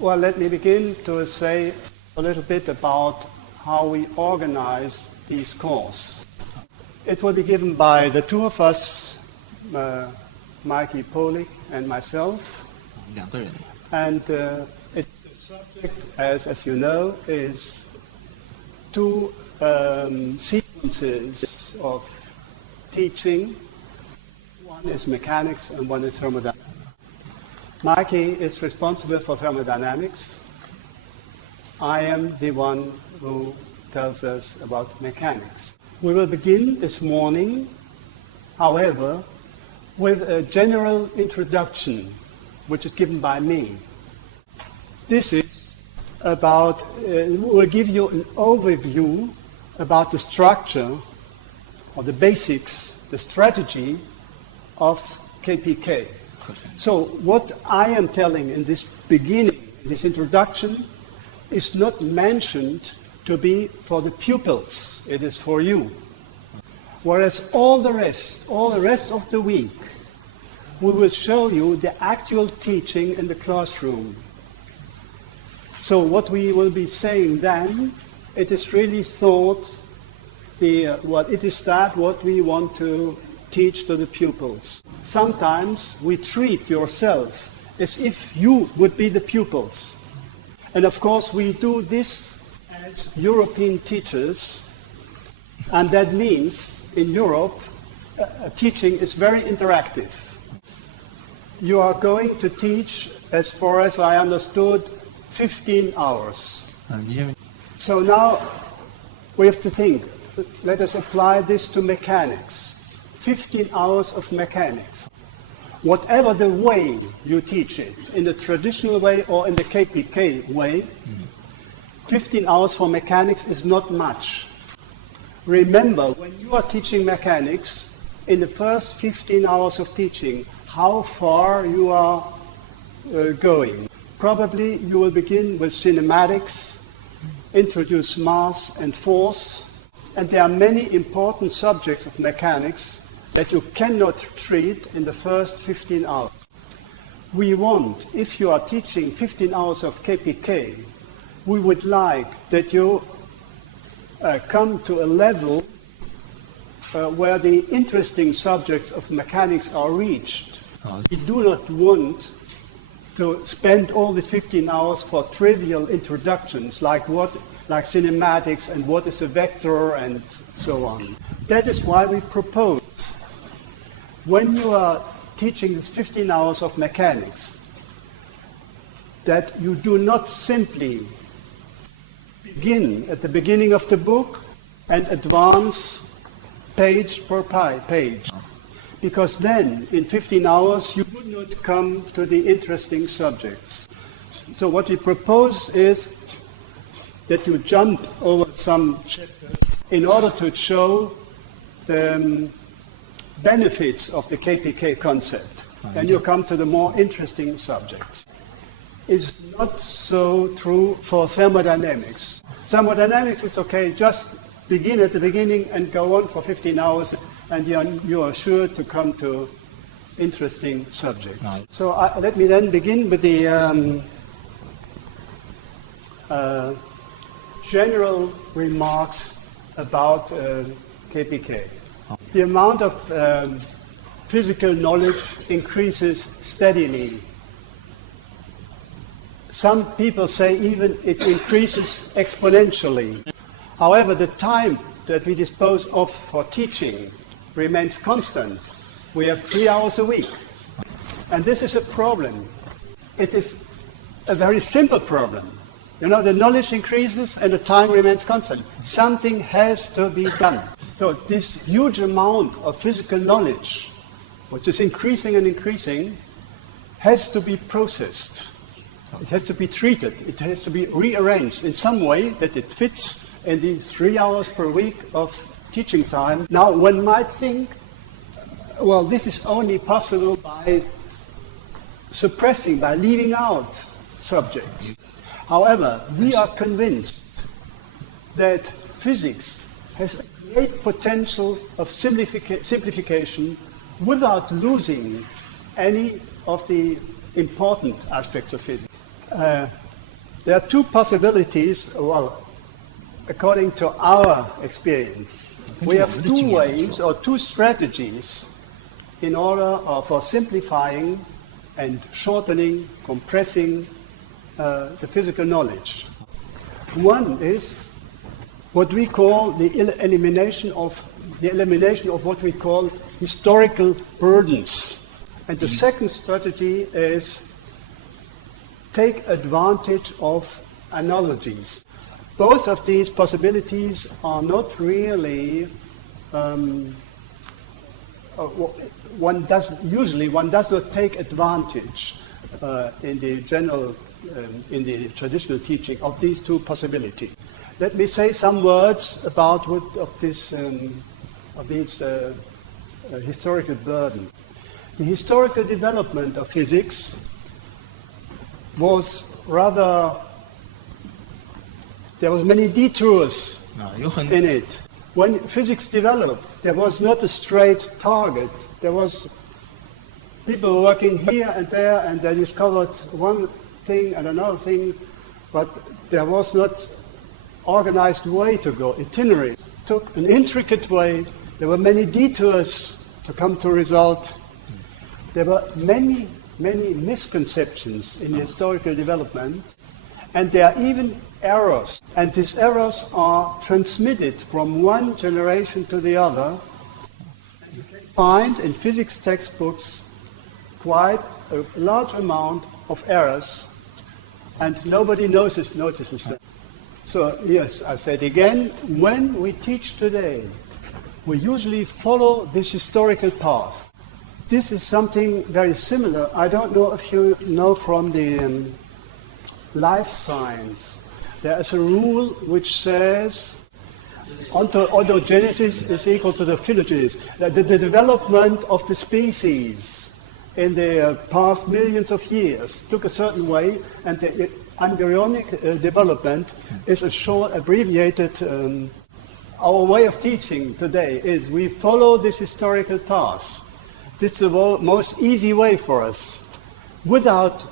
Well, let me begin to say a little bit about how we organize these courses. It will be given by the two of us, Mikey Polik and myself. 2个人。 And the subject, as you know, is two sequences of teaching. One is mechanics and one is thermodynamics. Mikey is responsible for thermodynamics. I am the one who tells us about mechanics. We will begin this morning, however, with a general introduction, which is given by me. This is about, we'll give you an overview about the structure or the basics, the strategy of KPK. So what I am telling in this beginning, this introduction, is not mentioned to be for the pupils. It is for you. Whereas all the rest of the week, we will show you the actual teaching in the classroom. So what we will be saying then, it is really thought, what we want to teach to the pupils. Sometimes we treat yourself as if you would be the pupils. And of course we do this as European teachers, and that means in Europe teaching is very interactive. You are going to teach, as far as I understood, 15 hours. So now we have to think, let us apply this to mechanics. 15 hours of mechanics. Whatever the way you teach it, in the traditional way or in the KPK way, 15 hours for mechanics is not much. Remember, when you are teaching mechanics, in the first 15 hours of teaching, how far you are going. Probably you will begin with cinematics, introduce mass and force, and there are many important subjects of mechanics that you cannot treat in the first 15 hours. We want, if you are teaching 15 hours of KPK, we would like that you come to a level where the interesting subjects of mechanics are reached. We do not want to spend all the 15 hours for trivial introductions like cinematics and what is a vector and so on. That is why we propose, when you are teaching this 15 hours of mechanics, that you do not simply begin at the beginning of the book and advance page per page. Because then, in 15 hours, you would not come to the interesting subjects. So what we propose is that you jump over some chapters in order to show the benefits of the KPK concept. Then you come to the more interesting subjects. It's not so true for thermodynamics. Thermodynamics is okay, just begin at the beginning and go on for 15 hours, and you are sure to come to interesting subjects. Right. So let me then begin with the general remarks about KPK. The amount of physical knowledge increases steadily. Some people say even it increases exponentially. However, the time that we dispose of for teaching remains constant. We have 3 hours a week. And this is a problem. It is a very simple problem. You know, the knowledge increases and the time remains constant. Something has to be done. So this huge amount of physical knowledge, which is increasing and increasing, has to be processed. It has to be treated. It has to be rearranged in some way that it fits in these 3 hours per week of teaching time. Now, one might think, well, this is only possible by suppressing, by leaving out subjects. However, we are convinced that physics has a great potential of simplification without losing any of the important aspects of physics. There are two possibilities, well, according to our experience. We have two ways or two strategies in order for simplifying and shortening, compressing the physical knowledge. One is what we call the elimination of what we call historical burdens. And the second strategy is take advantage of analogies. Both of these possibilities are not really, one does not take advantage in the traditional teaching of these two possibilities. Let me say some words about these historical burdens. The historical development of physics was rather, there was many detours in it. When physics developed, there was not a straight target. There was people working here and there, and they discovered one thing and another thing, but there was not organized way to go. Itinerary took an intricate way. There were many detours to come to a result. There were many misconceptions in historical development, and there are even errors. And these errors are transmitted from one generation to the other. You can find in physics textbooks quite a large amount of errors, and nobody notices them. So yes, I said again, when we teach today, we usually follow this historical path. This is something very similar. I don't know if you know from the life science. There is a rule which says ontogenesis is equal to the phylogenesis. That the development of the species in the past millions of years took a certain way, and the embryonic development is a short, abbreviated. Our way of teaching today is we follow this historical path. This is the most easy way for us, without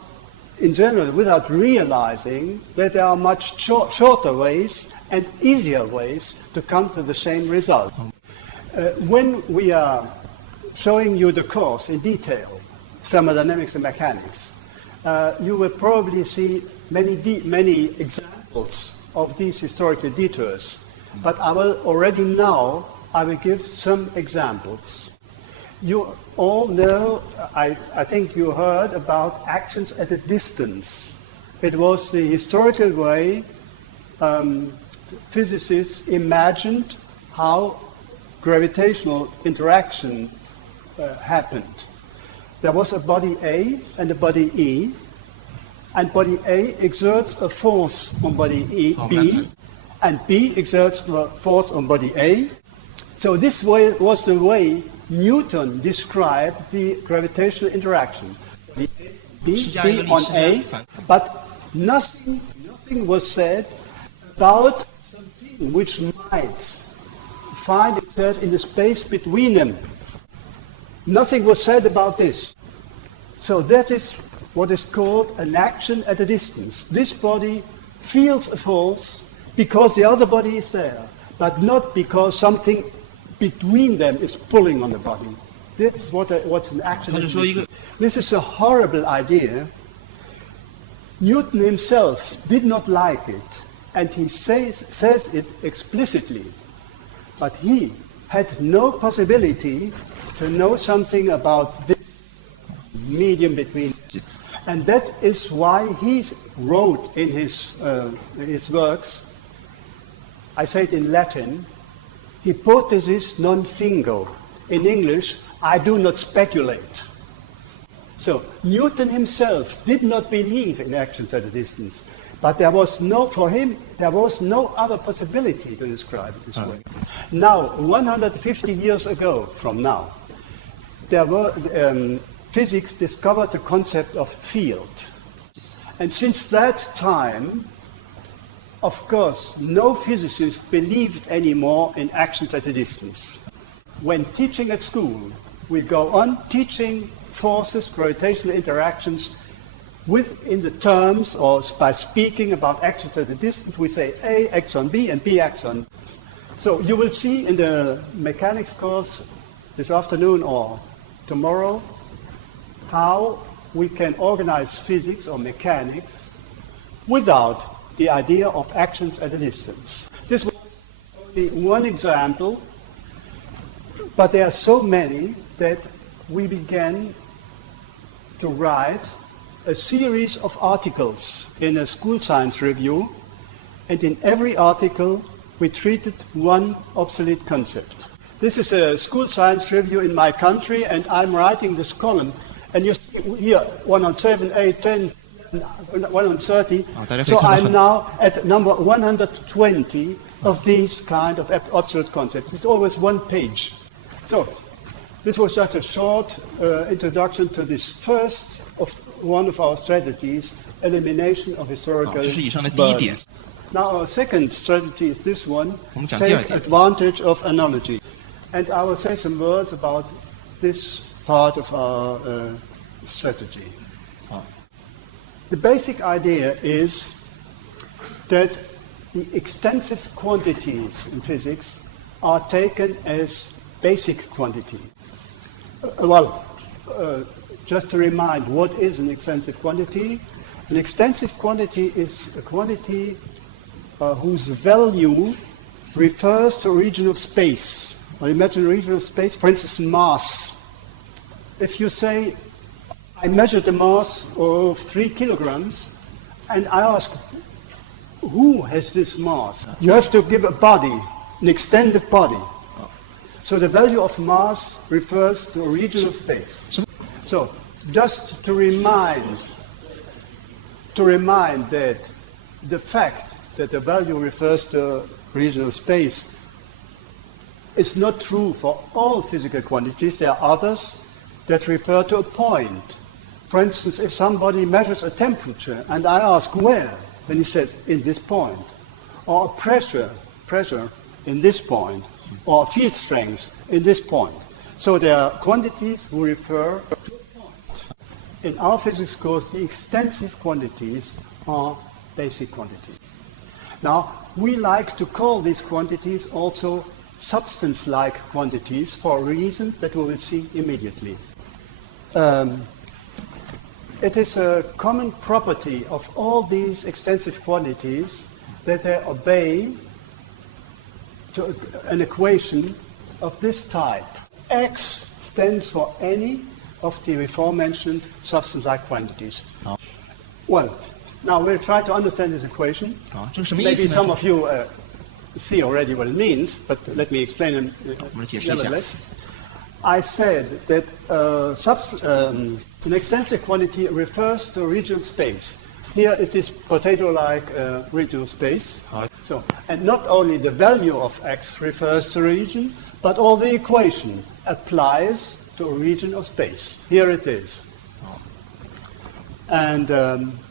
realizing that there are much shorter ways and easier ways to come to the same result. When we are showing you the course in detail, thermodynamics and mechanics, you will probably see many examples of these historical detours. But I will give some examples. You all know, I think you heard about actions at a distance. It was the historical way physicists imagined how gravitational interaction happened. There was a body A and a body E, and body A exerts a force on body B, and B exerts a force on body A. So this was the way Newton described the gravitational interaction. B on A, but nothing was said about something which might find itself in the space between them. Nothing was said about this. So that is what is called an action at a distance. This body feels a force because the other body is there, but not because something between them is pulling on the body. This is what's an action. This is a horrible idea. Newton himself did not like it, and he says it explicitly. But he had no possibility to know something about this medium between. And that is why he wrote in his works, I say it in Latin, hypothesis non fingo. In English, I do not speculate. So Newton himself did not believe in actions at a distance, but for him there was no other possibility to describe it this way. Now, 150 years ago from now, physics discovered the concept of field. And since that time, of course, no physicist believed anymore in actions at a distance. When teaching at school, we go on teaching forces, gravitational interactions, within the terms, or by speaking about actions at a distance, we say A acts on B and B acts on. So you will see in the mechanics course this afternoon or tomorrow how we can organize physics or mechanics without the idea of actions at a distance. This was only one example, but there are so many that we began to write a series of articles in a school science review, and in every article we treated one obsolete concept. This is a school science review in my country, and I'm writing this column, and you see here 1 on 7, 8, 10, 1 on 30. So I'm now at number 120 of these kind of obsolete concepts. It's always one page. So this was just a short introduction to this first of one of our strategies, elimination of historical burden. Now our second strategy is this one, take advantage of analogy. And I will say some words about this part of our strategy. The basic idea is that the extensive quantities in physics are taken as basic quantity. Just to remind, what is an extensive quantity? An extensive quantity is a quantity whose value refers to a region of space. Or imagine a region of space, for instance, mass. If you say, I measured the mass of 3 kilograms, and I ask, who has this mass? You have to give a body, an extended body. So the value of mass refers to a region of space. So just to remind that the fact that the value refers to region of space is not true for all physical quantities. There are others that refer to a point. For instance, if somebody measures a temperature and I ask where, then he says in this point. Or pressure in this point. Or field strength in this point. So there are quantities who refer to a point. In our physics course, the extensive quantities are basic quantities. Now, we like to call these quantities also substance-like quantities for a reason that we will see immediately. It is a common property of all these extensive quantities that they obey to an equation of this type. X stands for any of the before-mentioned substance-like quantities. Well, now we'll try to understand this equation. Maybe some of you see already what it means, but let me explain it nevertheless. I said that an extensive quantity refers to a region of space. Here it is potato-like region of space. So, and not only the value of x refers to a region, but all the equation applies to a region of space. Here it is. And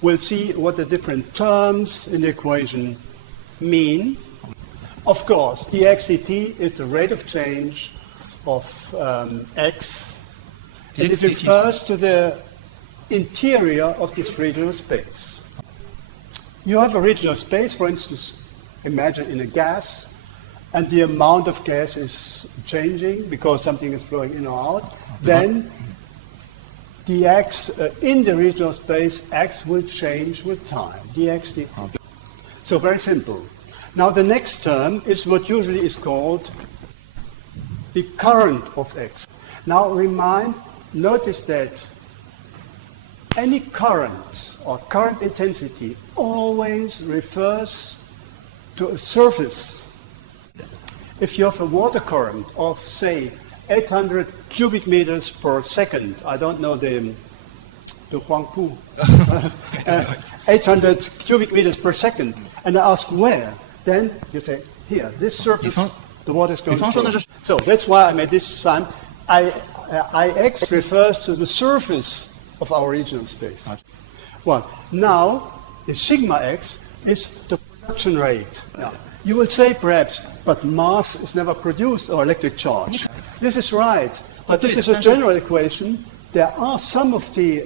we'll see what the different terms in the equation mean. Of course, dxdt is the rate of change of x. And it refers to the interior of this region of space. You have a region of space, for instance, imagine in a gas, and the amount of gas is changing because something is flowing in or out. Then dx in the region of space, x will change with time, dx dt. So very simple. Now the next term is what usually is called the current of x. Now notice that any current or current intensity always refers to a surface. If you have a water current of, say, 800 cubic meters per second, I don't know the Huangpu, 800 cubic meters per second, and I ask where, then you say, here, this surface, the water is going through. So that's why I made this sign. Ix refers to the surface of our region of space. Well, now, the sigma x is the production rate. Now, you will say perhaps, but mass is never produced, or electric charge. This is right, but this is a general equation there are some of the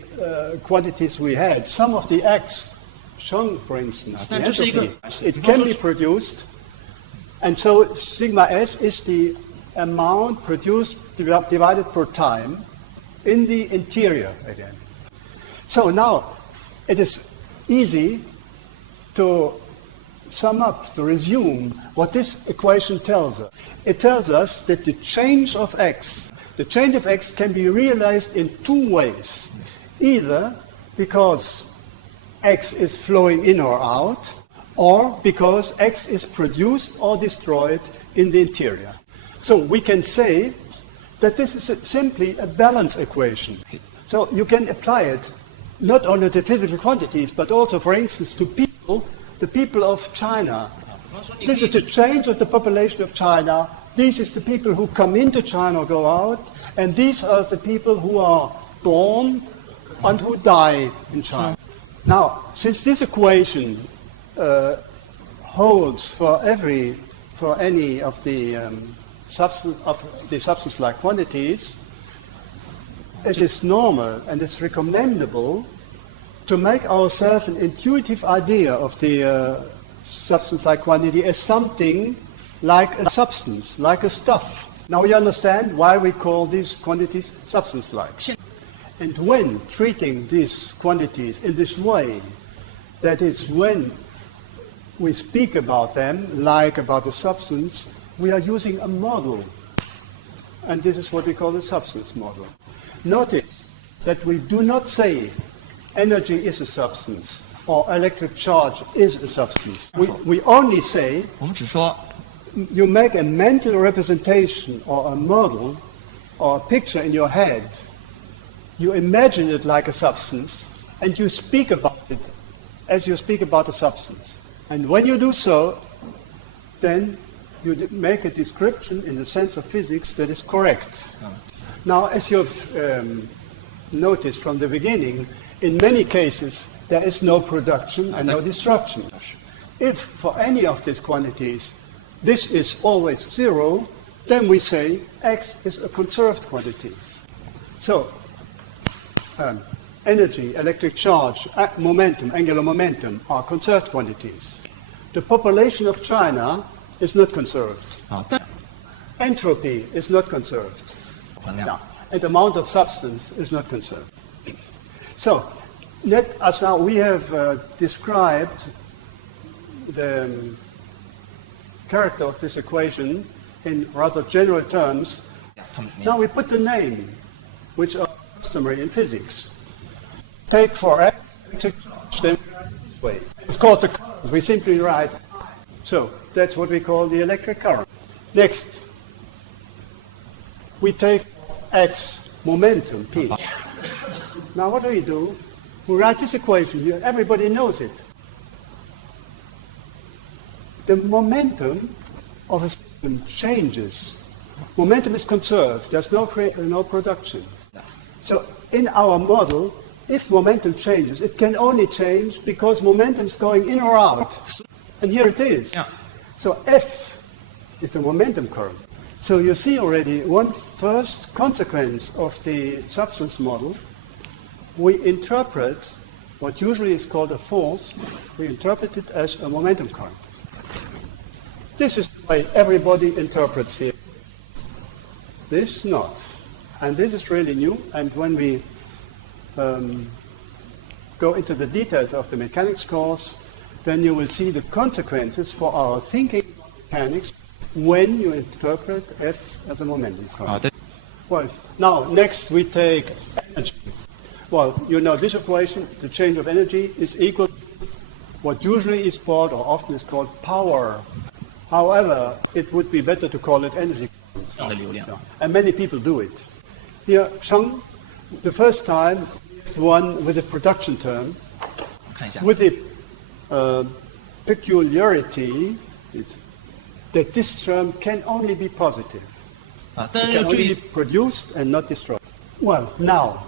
quantities we had, some of the X, Chang, for instance, the entropy, it can be produced, and so sigma S is the amount produced divided per time in the interior again. So now it is easy to sum up, to resume what this equation tells us. It tells us that the change of X can be realized in two ways. Either because X is flowing in or out, or because X is produced or destroyed in the interior. So we can say that this is simply a balance equation. So you can apply it not only to physical quantities, but also, for instance, to people, the people of China. This is the change of the population of China. These is the people who come into China or go out, and these are the people who are born and who die in China. Now, since this equation holds for any of the substance-like quantities, it is normal and it's recommendable to make ourselves an intuitive idea of the substance-like quantity as something like a substance, like a stuff. Now we understand why we call these quantities substance-like. And when treating these quantities in this way, that is, when we speak about them like about a substance, we are using a model. And this is what we call the substance model. Notice that we do not say energy is a substance or electric charge is a substance. We only say you make a mental representation or a model or a picture in your head. You imagine it like a substance and you speak about it as you speak about a substance. And when you do so, then you make a description in the sense of physics that is correct. Now, as you've noticed from the beginning, in many cases there is no production and no destruction. If for any of these quantities this is always zero, then we say X is a conserved quantity. So, energy, electric charge, momentum, angular momentum are conserved quantities. The population of China is not conserved. Entropy is not conserved. No. And the amount of substance is not conserved. So, as now we have described the character of this equation in rather general terms, now we put the name, which are customary in physics. Take for X, electric charge, then we write this way. Of course, the current, we simply write. So, that's what we call the electric current. Next, we take X momentum, P. Now what do? We write this equation here. Everybody knows it. The momentum of a system changes. Momentum is conserved. There's no production. So in our model, if momentum changes, it can only change because momentum is going in or out. And here it is. So F is the momentum current. So you see already one first consequence of the substance model. We interpret what usually is called a force, we interpret it as a momentum current. This is the way everybody interprets here. This not. And this is really new, and when we go into the details of the mechanics course, then you will see the consequences for our thinking mechanics when you interpret F as a momentum current. Well, now next we take energy. Well, you know this equation, the change of energy is equal to what usually is called or often is called power. However, it would be better to call it energy. And many people do it. Here, Chang, the first time, one with a production term, with the peculiarity that this term can only be positive. It can only be produced and not destroyed. Well, now,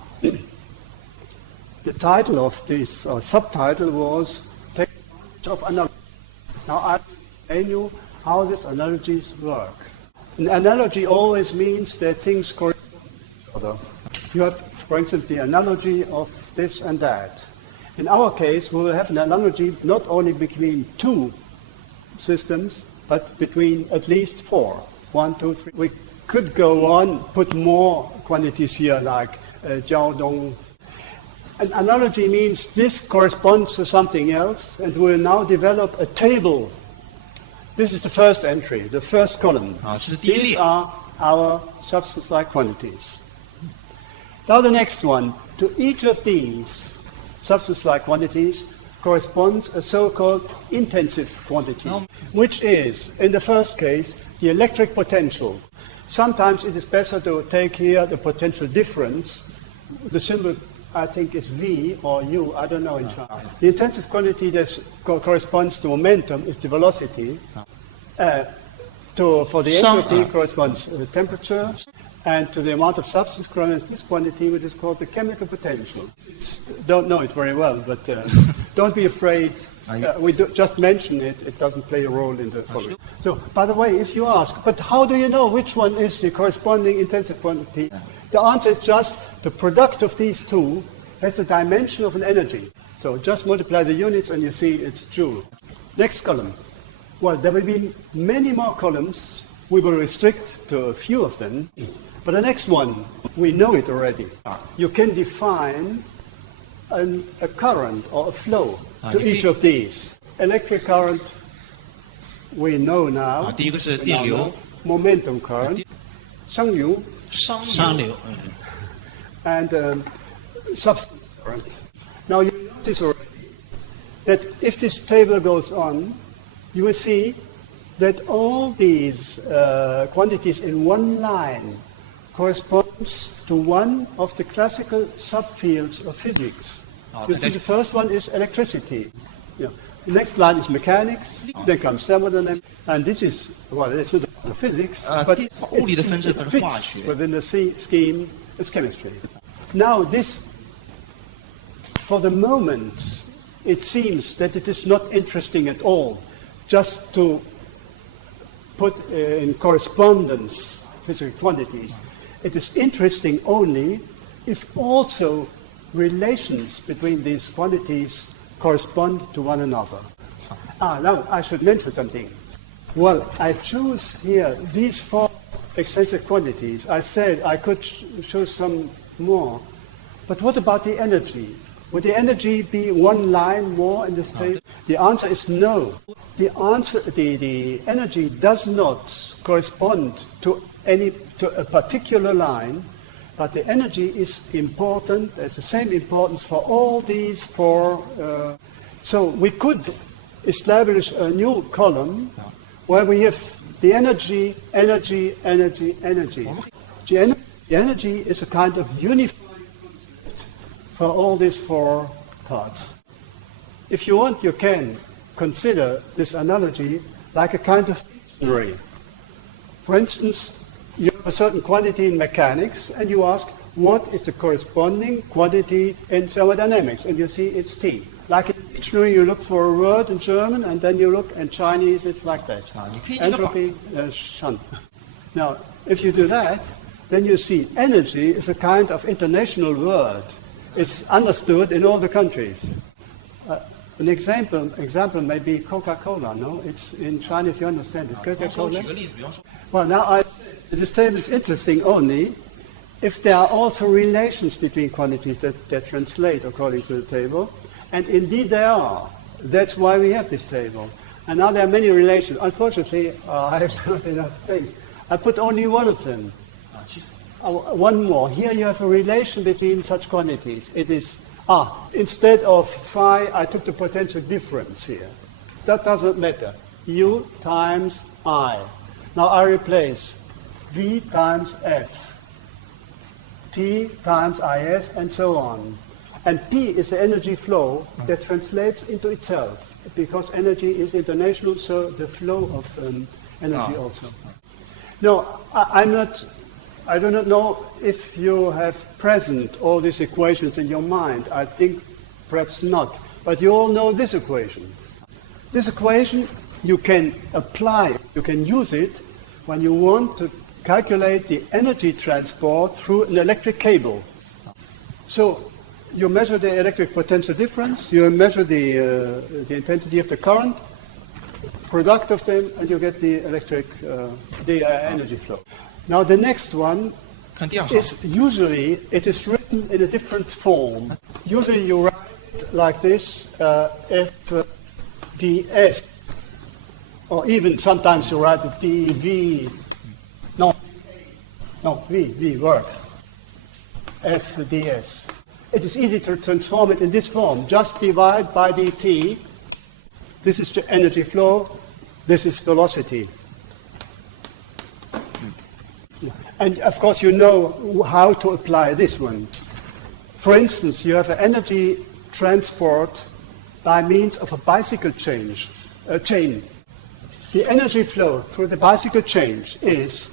the title of this, or subtitle was Take Advantage of Analogy. Now I will explain you how these analogies work. An analogy always means that things correspond to each other. You have For instance, the analogy of this and that. In our case, we will have an analogy not only between two systems, but between at least four. 1, 2, 3. We could go on, put more quantities here, like Jiaodong. An analogy means this corresponds to something else, and we'll now develop a table. This is the first entry, the first column. These are our substance-like quantities. Now the next one. To each of these substance-like quantities corresponds a so-called intensive quantity, which is, in the first case, the electric potential. Sometimes it is better to take here the potential difference. The symbol, I think, is V or U, I don't know in China. The intensive quantity that corresponds to momentum is the velocity. For the entropy corresponds to the temperature, and to the amount of substance corresponds this quantity, which is called the chemical potential. Don't know it very well, but don't be afraid. We just mention it. It doesn't play a role in the following. So, by the way, if you ask, but how do you know which one is the corresponding intensive quantity? The answer is just the product of these two has the dimension of an energy. So just multiply the units and you see it's joule. Next column. Well, there will be many more columns. We will restrict to a few of them. But the next one, we know it already. You can define a current or a flow to each of these. Electric current, we know now. 第一个是电流 Momentum current. 商流 商流 and substance current. Now you notice already that if this table goes on, you will see that all these quantities in one line corresponds to one of the classical subfields of physics. You see, the first one is electricity. Yeah. The next line is mechanics, then comes thermodynamics, and this is, well, it's the physics, but it fits within the scheme as chemistry. Now this, for the moment, it seems that it is not interesting at all just to put in correspondence physical quantities. It is interesting only if also relations between these quantities correspond to one another. Now I should mention something. Well, I choose here these four extensive quantities. I said I could choose some more. But what about the energy? Would the energy be one line more in this table? The answer is no. The energy does not correspond to a particular line, but the energy is important. It's the same importance for all these four. So we could establish a new column where we have the energy. The energy is a kind of unifying concept for all these four parts. If you want, you can consider this analogy like a kind of dictionary. For instance, you have a certain quantity in mechanics, and you ask, what is the corresponding quantity in thermodynamics? And you see it's T. Like in the dictionary, you look for a word in German, and then you look in Chinese, it's like this. Entropy, Shan. Now, if you do that, then you see energy is a kind of international word. It's understood in all the countries. An example may be Coca-Cola, no? It's in Chinese, you understand it, Coca-Cola? Well, now this table is interesting only if there are also relations between quantities that translate according to the table, and indeed there are. That's why we have this table. And now there are many relations. Unfortunately, I have not enough space. I put only one of them. One more. Here you have a relation between such quantities. It is, instead of phi, I took the potential difference here. That doesn't matter. U times I. Now I replace V times F, T times IS, and so on. And P is the energy flow that translates into itself, because energy is international, so the flow of energy also. No, I do not know if you have present all these equations in your mind. I think perhaps not. But you all know this equation. This equation you can apply, you can use it when you want to calculate the energy transport through an electric cable. So you measure the electric potential difference, you measure the intensity of the current, product of them, and you get the electric energy flow. Now the next one 看第二行， is usually it is written in a different form. Usually you write it like this, F ds, or even sometimes you write it dv. No, v work. F ds. It is easy to transform it in this form. Just divide by dt. This is the energy flow. This is velocity. And of course you know how to apply this one. For instance, you have an energy transport by means of a bicycle chain. The energy flow through the bicycle chain is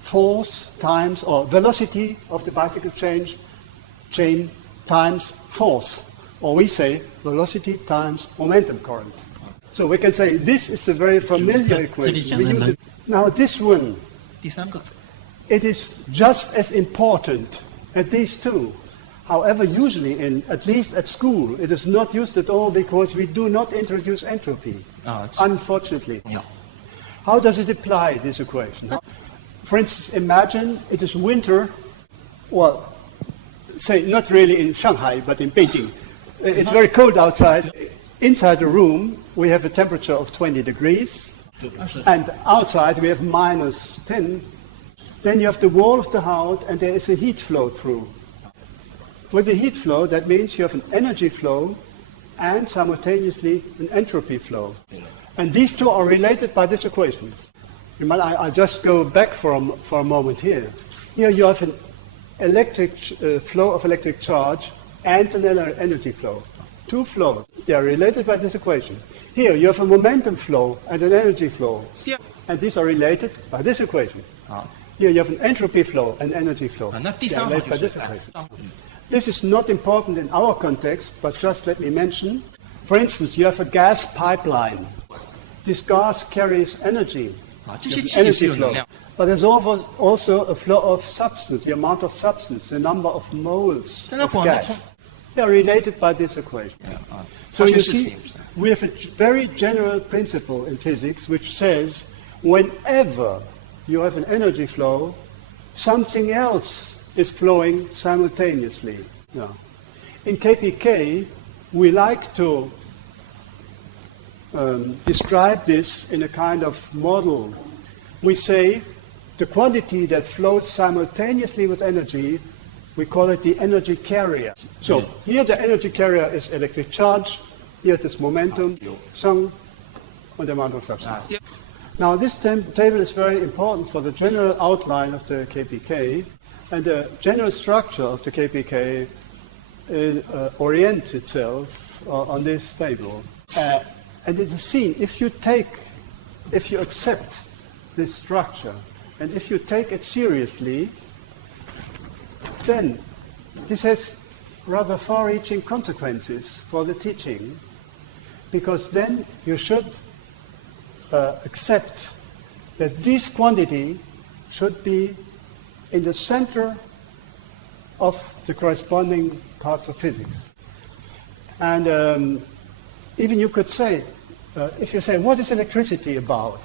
force times, or velocity of the bicycle chain times force. Or we say velocity times momentum current. So we can say this is a very familiar equation. We use it. Now this one, 第三个 it is just as important as these two. However, usually, at least at school, it is not used at all because we do not introduce entropy, unfortunately. Yeah. How does it apply, this equation? For instance, imagine it is winter, well, say not really in Shanghai, but in Beijing. It's very cold outside. Inside the room, we have a temperature of 20 degrees, and outside we have minus 10. Then you have the wall of the house, and there is a heat flow through. With the heat flow, that means you have an energy flow and simultaneously an entropy flow. And these two are related by this equation. I'll just go back for a moment here. Here you have an electric flow of electric charge and an energy flow. Two flows. They are related by this equation. Here you have a momentum flow and an energy flow. Yeah. And these are related by this equation. Here you have an entropy flow and energy flow. 那第 They 三 are 行 related 就 by 是 this equation. This is not important in our context, but just let me mention. For instance, you have a gas pipeline. This gas carries energy. 啊，这些 There's 气 an 也是 energy 有能 flow. 量。 But there's also a flow of substance, the amount of substance, the number of moles 在那 of 广场 gas. They are related by this equation. 啊， So 化 you 学式 see, 也是。 we have a very general principle in physics which says whenever you have an energy flow, something else is flowing simultaneously. Now, in KPK, we like to describe this in a kind of model. We say the quantity that flows simultaneously with energy, we call it the energy carrier. So here the energy carrier is electric charge, here it is momentum, sum, and the amount of substance. Now this table is very important for the general outline of the KPK, and the general structure of the KPK orients itself on this table. And it is seen, if you accept this structure, and if you take it seriously, then this has rather far-reaching consequences for the teaching, because then you should accept that this quantity should be in the center of the corresponding parts of physics. And even you could say, if you say, what is electricity about?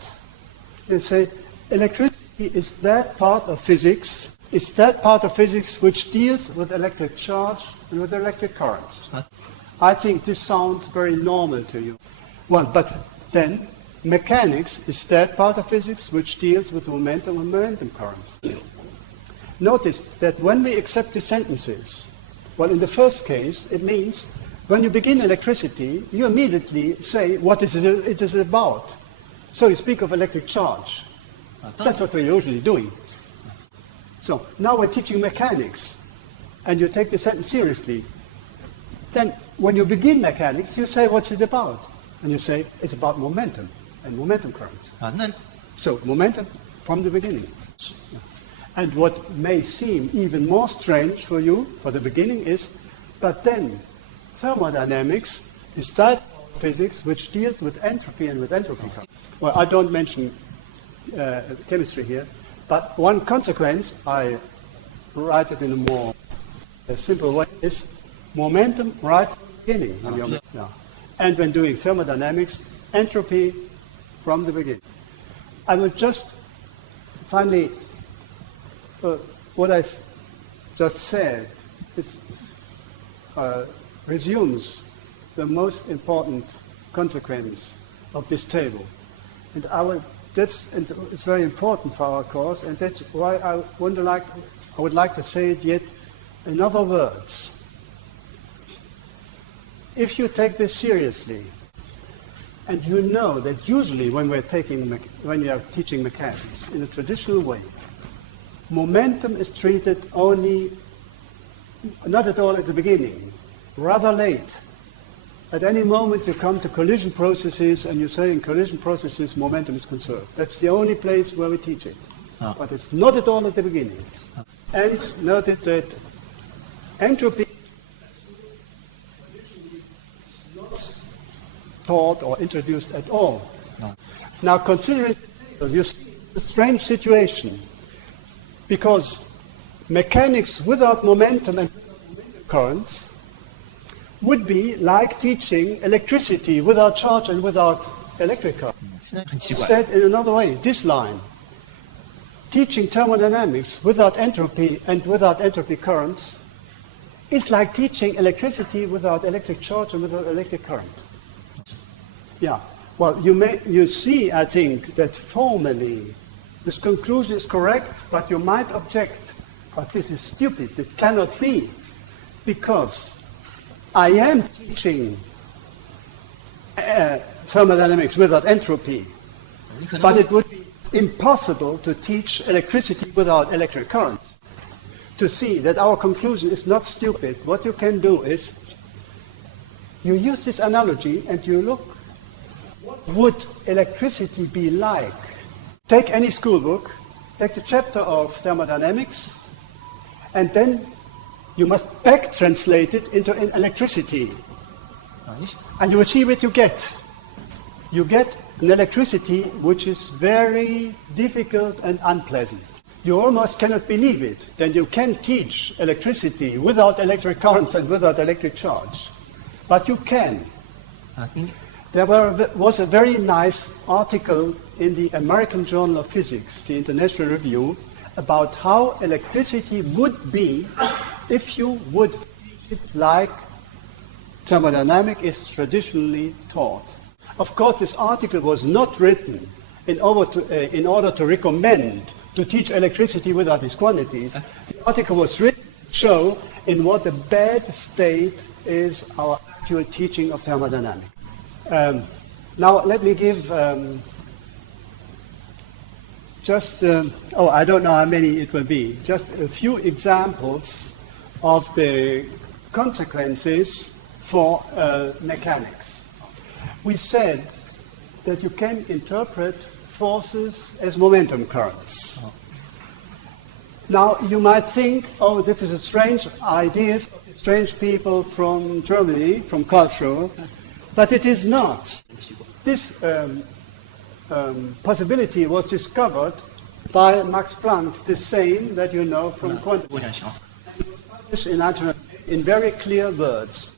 You say, electricity is that part of physics, which deals with electric charge and with electric currents. I think this sounds very normal to you. Well, but then mechanics is that part of physics which deals with momentum and momentum currents. Notice that when we accept the sentences, well, in the first case, it means when you begin electricity, you immediately say what it is about. So you speak of electric charge. That's what we're usually doing. So now we're teaching mechanics, and you take the sentence seriously. Then when you begin mechanics, you say what's it about? And you say it's about momentum and momentum currents. 啊，那 So momentum from the beginning. And what may seem even more strange for you for the beginning is, but then thermodynamics is that physics which deals with entropy and with entropy. Well, I don't mention chemistry here, but one consequence, I write it in a more A simple way is momentum right from the beginning. Yeah. And when doing thermodynamics, entropy from the beginning. I will just finally, what I just said resumes the most important consequence of this table. And it's very important for our course, and that's why I would like to say it yet in other words. If you take this seriously, and you know that usually when we are teaching mechanics in a traditional way, momentum is treated only, not at all at the beginning, rather late. At any moment you come to collision processes and you say in collision processes momentum is conserved. That's the only place where we teach it. But it's not at all at the beginning. And noted that entropy is not taught or introduced at all. No. Now considering you see a strange situation, because mechanics without momentum and currents would be like teaching electricity without charge and without electric current. Said in another way, this line, teaching thermodynamics without entropy and without entropy currents is like teaching electricity without electric charge and without electric current. Yeah, well, you see, I think, that formally this conclusion is correct, but you might object, but this is stupid, it cannot be, because I am teaching thermodynamics without entropy, but it would be impossible to teach electricity without electric current. To see that our conclusion is not stupid, what you can do is you use this analogy and you look, what would electricity be like? Take any school book, take the chapter of thermodynamics, and then you must back translate it into electricity. And you will see what you get. You get an electricity which is very difficult and unpleasant. You almost cannot believe it, that you can teach electricity without electric current and without electric charge. But you can. I think There was a very nice article in the American Journal of Physics, the International Review, about how electricity would be if you would teach it like thermodynamics is traditionally taught. Of course, this article was not written in order to recommend to teach electricity without these quantities. The article was written to show in what a bad state is our actual teaching of thermodynamics. Now let me give I don't know how many it will be, just a few examples of the consequences for mechanics. We said that you can interpret forces as momentum currents. Now you might think, oh, this is a strange idea, strange people from Germany, from Karlsruhe, but it is not. This possibility was discovered by Max Planck, the same that you know from quantum mechanics, in very clear words.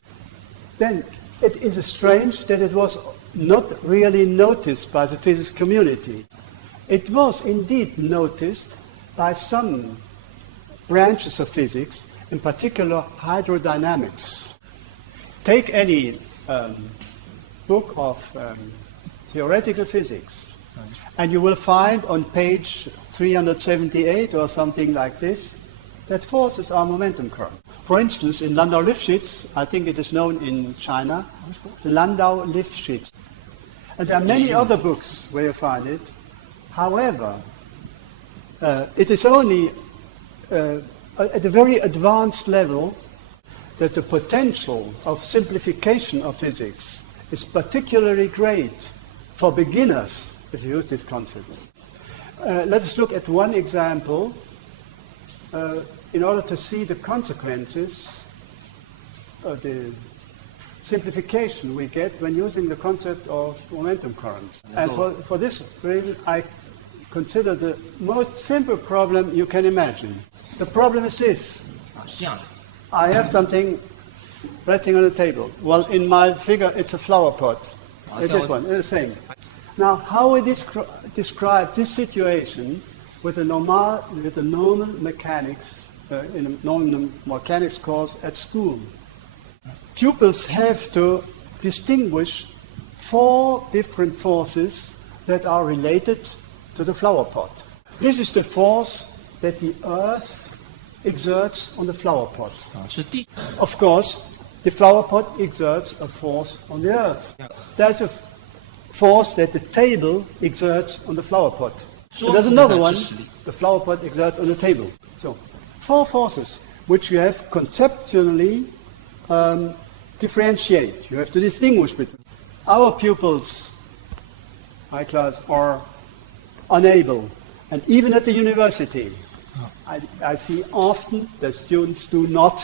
Then it is strange that it was not really noticed by the physics community. It was indeed noticed by some branches of physics, in particular hydrodynamics. Take any book of theoretical physics, and you will find on page 378 or something like this that forces are momentum current. For instance, in Landau-Lifshitz, I think it is known in China, Landau-Lifshitz. And there are many other books where you find it. However, it is only at a very advanced level that the potential of simplification of physics is particularly great for beginners if you use this concept. Let us look at one example in order to see the consequences of the simplification we get when using the concept of momentum currents. And for this reason, I consider the most simple problem you can imagine. The problem is this. I have something resting on the table. Well, in my figure, it's a flower pot. It's this one, it's the same. Now, how we describe this situation with the normal mechanics in a normal mechanics course at school? Pupils have to distinguish 4 different forces that are related to the flower pot. This is the force that the earth exerts on the flower pot. 是地， Of course, the flower pot exerts a force on the earth. There's a force that the table exerts on the flower pot. And there's another one, the flower pot exerts on the table. So, 4 forces which you have conceptually differentiate. You have to distinguish between. Our pupils, my class, are unable, and even at the university, I see often that students do not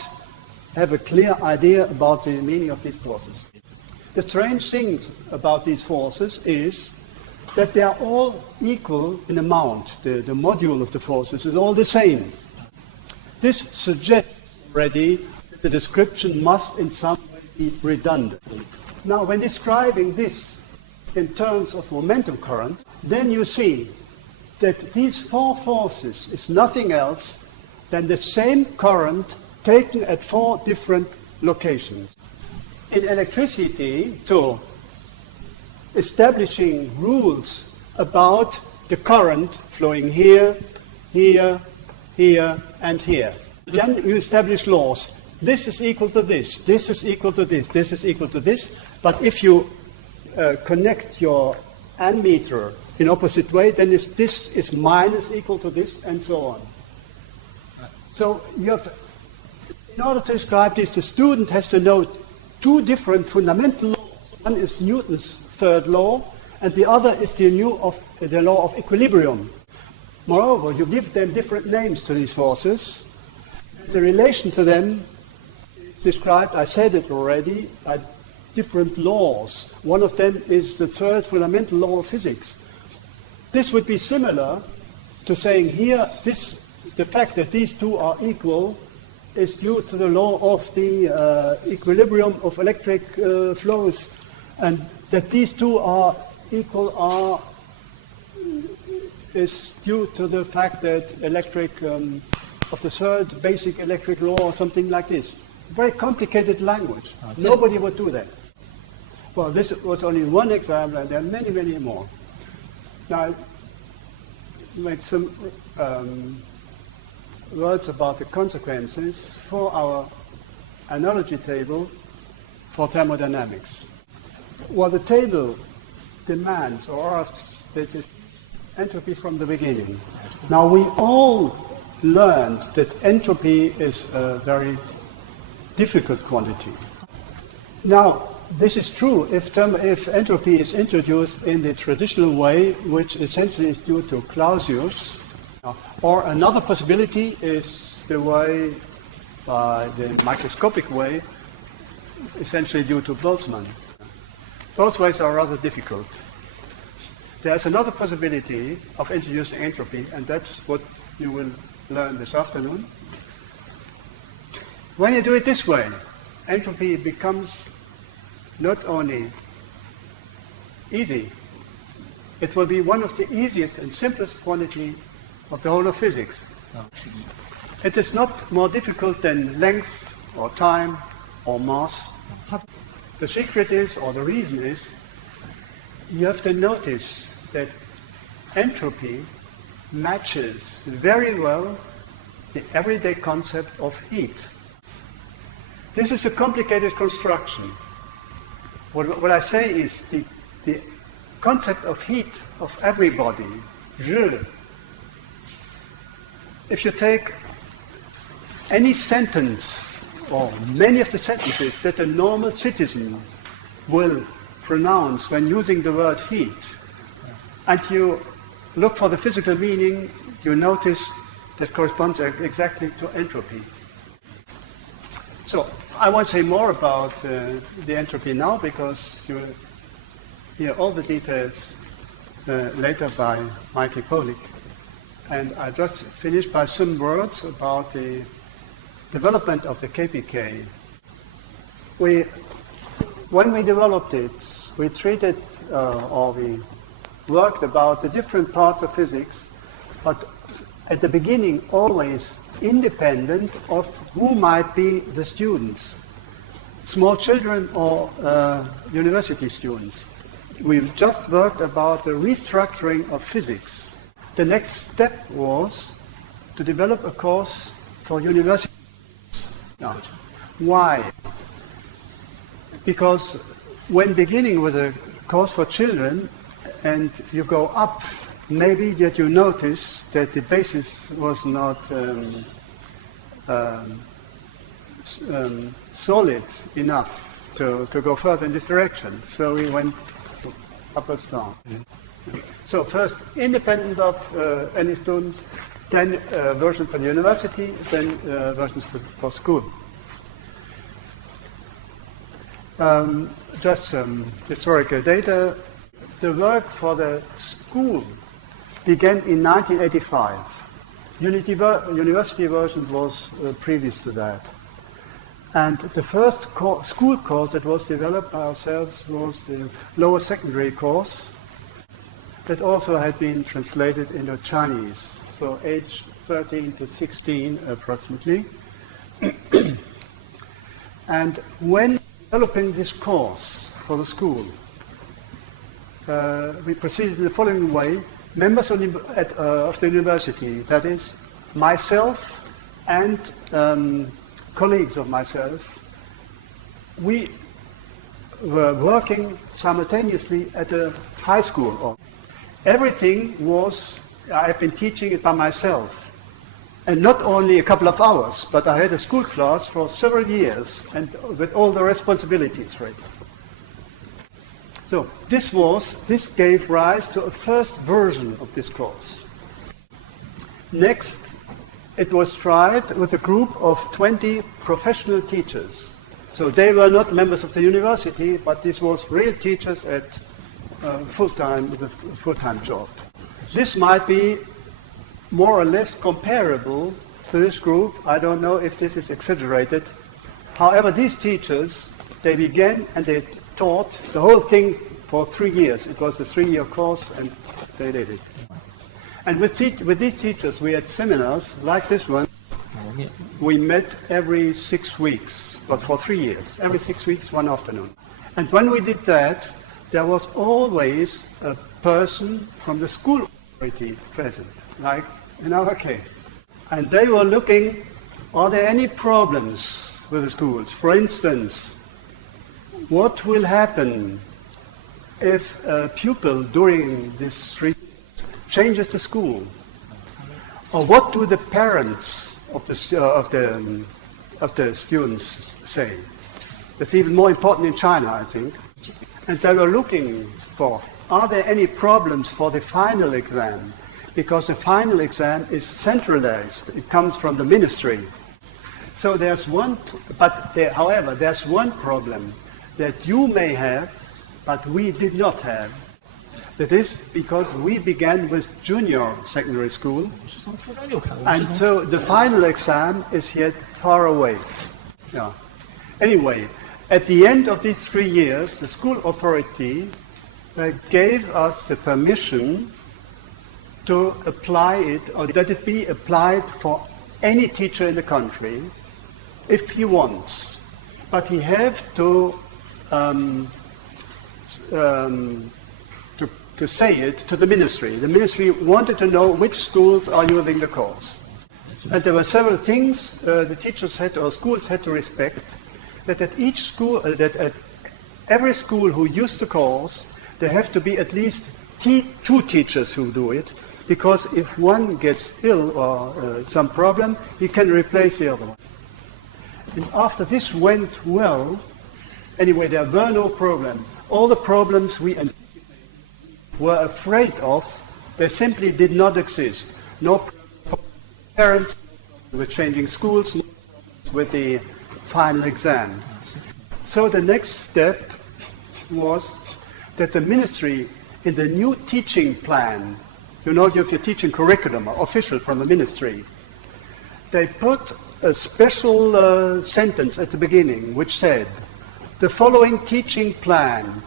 have a clear idea about the meaning of these forces. The strange thing about these forces is that they are all equal in amount. The module of the forces is all the same. This suggests already that the description must in some way be redundant. Now, when describing this in terms of momentum current, then you see that these 4 forces is nothing else than the same current taken at 4 different locations. In electricity, too, establishing rules about the current flowing here, here, here, and here. Then you establish laws. This is equal to this, this is equal to this, this is equal to this. But if you connect your ammeter in opposite way, then this is minus equal to this, and so on. So you have, in order to describe this, the student has to know 2 different fundamental laws. One is Newton's 3rd law, and the other is the law of equilibrium. Moreover, you give them different names to these forces. The relation to them is described, I said it already, by different laws. One of them is the 3rd fundamental law of physics. This would be similar to saying here, the fact that these 2 are equal is due to the law of the equilibrium of electric flows, and that these 2 are equal is due to the fact that of the 3rd basic electric law or something like this. Very complicated language. Nobody would do that. Well, this was only one example, and there are many, many more. Now, I'll make some words about the consequences for our analogy table for thermodynamics. Well, the table demands or asks that it entropy from the beginning. Now, we all learned that entropy is a very difficult quantity. Now, this is true if entropy is introduced in the traditional way, which essentially is due to Clausius. Or another possibility is the way, by the microscopic way, essentially due to Boltzmann. Both ways are rather difficult. There's another possibility of introducing entropy, and that's what you will learn this afternoon. When you do it this way, entropy becomes not only easy, it will be one of the easiest and simplest quantity of the whole of physics. It is not more difficult than length or time or mass. The secret is, or the reason is, you have to notice that entropy matches very well the everyday concept of heat. This is a complicated construction. What I say is the concept of heat of everybody, je. If you take any sentence, or many of the sentences that a normal citizen will pronounce when using the word heat, and you look for the physical meaning, you notice that corresponds exactly to entropy. So, I won't say more about the entropy now, because you will hear all the details later by Michael Polik. And I just finished by some words about the development of the KPK, when we developed it, we treated or we worked about the different parts of physics, but at the beginning always independent of who might be the students, small children or university students. We just worked about the restructuring of physics. The next step was to develop a course for university. Why? Because when beginning with a course for children and you go up, maybe that you notice that the basis was not solid enough to go further in this direction. So we went upwards down. So first, independent of any students, then versions for the university, then versions for school. Just some historical data. The work for the school began in 1985. University version was previous to that. And the first school course that was developed by ourselves was the lower secondary course that also had been translated into Chinese, so age 13 to 16 approximately. And when developing this course for the school, we proceeded in the following way. Members of the university, that is, myself and colleagues of myself, we were working simultaneously at a high school. Everything was, I've been teaching it by myself. And not only a couple of hours, but I had a school class for several years and with all the responsibilities for it. So this gave rise to a first version of this course. Next, it was tried with a group of 20 professional teachers. So they were not members of the university, but this was real teachers at full-time, with a full-time job. This might be more or less comparable to this group. I don't know if this is exaggerated. However, these teachers, they began and they taught the whole thing for 3 years. It was a 3-year course and they did it. And with these teachers, we had seminars like this one. We met every 6 weeks, but for 3 years. Every 6 weeks, one afternoon. And when we did that, there was always a person from the school authority present, like in our case. And they were looking, are there any problems with the schools? For instance, what will happen if a pupil during this 3 years changes the school? Or what do the parents of the students say? That's even more important in China, I think. And they were looking for, are there any problems for the final exam? Because the final exam is centralized. It comes from the ministry. So there's one, however, there's one problem that you may have, but we did not have. That is because we began with junior secondary school, and so the final exam is yet far away. Yeah. Anyway, at the end of these 3 years, the school authority gave us the permission to apply it, or that it be applied for any teacher in the country, if he wants. But he have to say it to the ministry. The ministry wanted to know which schools are using the course. And there were several things the teachers had, or schools had to respect, that at each school, that at every school who used the course, there have to be at least 2 teachers who do it, because if one gets ill or some problem, he can replace the other one. And after this went well, anyway, there were no problems. All the problems we were afraid of, they simply did not exist. No parents were changing schools with the final exam. So the next step was that the ministry, in the new teaching plan, you know, you have your teaching curriculum, official from the ministry, they put a special sentence at the beginning which said, the following teaching plan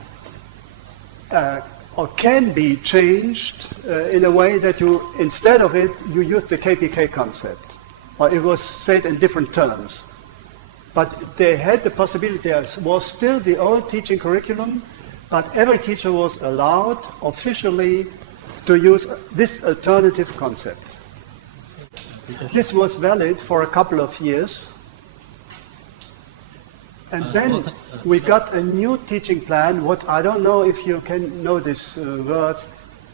or can be changed in a way that you, instead of it, you use the KPK concept. Or it was said in different terms. But they had the possibility, there was still the old teaching curriculum, but every teacher was allowed officially to use this alternative concept. This was valid for a couple of years. And then we got a new teaching plan, what I don't know if you can know this word,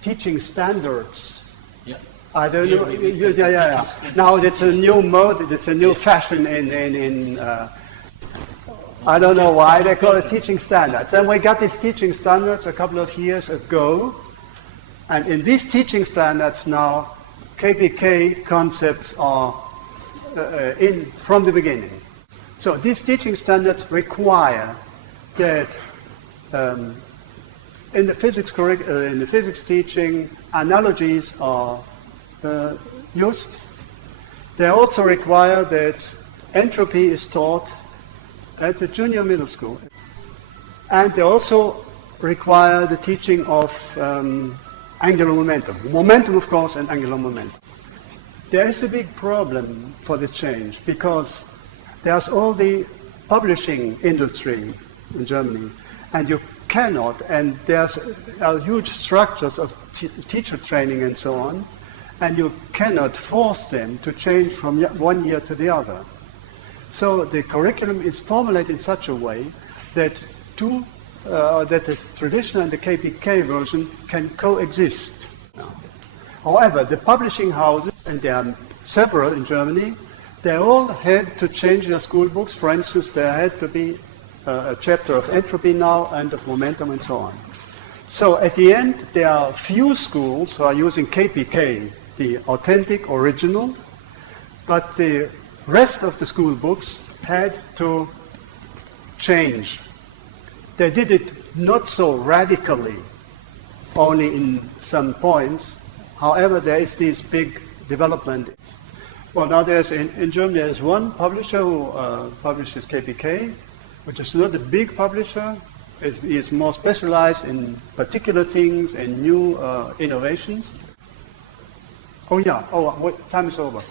teaching standards. Yeah. I don't know. Yeah. Now it's a new mode, it's a new fashion in I don't know why they call it teaching standards. And we got these teaching standards a couple of years ago. And in these teaching standards now, KPK concepts are in from the beginning. So these teaching standards require that in the physics teaching, analogies are used. They also require that entropy is taught at the junior middle school. And they also require the teaching of angular momentum. Momentum, of course, and angular momentum. There is a big problem for this change because there's all the publishing industry in Germany, and you cannot, and there's huge structures of teacher training and so on, and you cannot force them to change from one year to the other. So the curriculum is formulated in such a way that that the traditional and the KPK version can coexist. However, the publishing houses, and there are several in Germany, they all had to change their school books. For instance, there had to be a chapter of entropy now and of momentum and so on. So at the end, there are few schools who are using KPK, the authentic, original, but the rest of the school books had to change. They did it not so radically, only in some points. However, there is this big development. Well, now in Germany there's one publisher who publishes KPK, which is not a big publisher. He is more specialized in particular things and new innovations. Time is over.